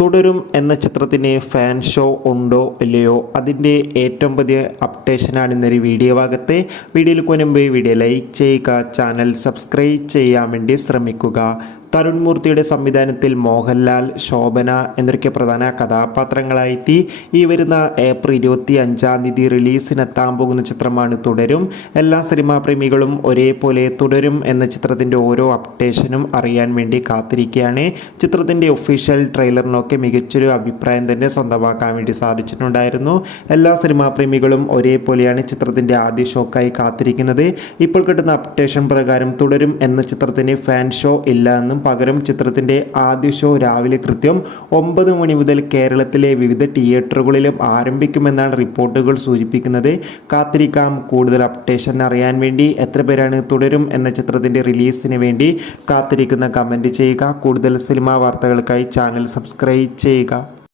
തുടരും എന്ന ചിത്രത്തിന് ഫാൻ ഷോ ഉണ്ടോ ഇല്ലയോ, അതിൻ്റെ ഏറ്റവും പുതിയ അപ്ഡേഷനാണ് ഇന്നൊരു വീഡിയോ ഭാഗത്ത്. വീഡിയോയിൽ മുൻപ് വീഡിയോ ലൈക്ക് ചെയ്യുക, ചാനൽ സബ്സ്ക്രൈബ് ചെയ്യാൻ വേണ്ടി ശ്രമിക്കുക. തരുൺ മൂർത്തിയുടെ സംവിധാനത്തിൽ മോഹൻലാൽ, ശോഭന എന്നൊക്കെ പ്രധാന കഥാപാത്രങ്ങളായെത്തി ഈ വരുന്ന ഏപ്രിൽ 25 റിലീസിനെത്താൻ പോകുന്ന ചിത്രമാണ് തുടരും. എല്ലാ സിനിമാ പ്രേമികളും ഒരേപോലെ തുടരും എന്ന ചിത്രത്തിൻ്റെ ഓരോ അപ്ഡേഷനും അറിയാൻ വേണ്ടി കാത്തിരിക്കുകയാണ്. ചിത്രത്തിൻ്റെ ഒഫീഷ്യൽ ട്രെയിലറിനൊക്കെ മികച്ചൊരു അഭിപ്രായം തന്നെ സ്വന്തമാക്കാൻ വേണ്ടി സാധിച്ചിട്ടുണ്ടായിരുന്നു. എല്ലാ സിനിമാ പ്രേമികളും ഒരേപോലെയാണ് ചിത്രത്തിൻ്റെ ആദ്യ ഷോക്കായി കാത്തിരിക്കുന്നത്. ഇപ്പോൾ കിട്ടുന്ന അപ്ഡേഷൻ പ്രകാരം തുടരും എന്ന ചിത്രത്തിന് ഫാൻ ഷോ ഇല്ല എന്നും പകരം ചിത്രത്തിൻ്റെ ആദ്യ ഷോ രാവിലെ കൃത്യം 9 മണി മുതൽ കേരളത്തിലെ വിവിധ തിയേറ്ററുകളിലും ആരംഭിക്കുമെന്നാണ് റിപ്പോർട്ടുകൾ സൂചിപ്പിക്കുന്നത്. കാത്തിരിക്കാം. കൂടുതൽ അപ്ഡേഷൻ അറിയാൻ വേണ്ടി എത്ര പേരാണ് തുടരും എന്ന ചിത്രത്തിൻ്റെ റിലീസിന് വേണ്ടി കാത്തിരിക്കുന്ന കമൻറ്റ് ചെയ്യുക. കൂടുതൽ സിനിമാ വാർത്തകൾക്കായി ചാനൽ സബ്സ്ക്രൈബ് ചെയ്യുക.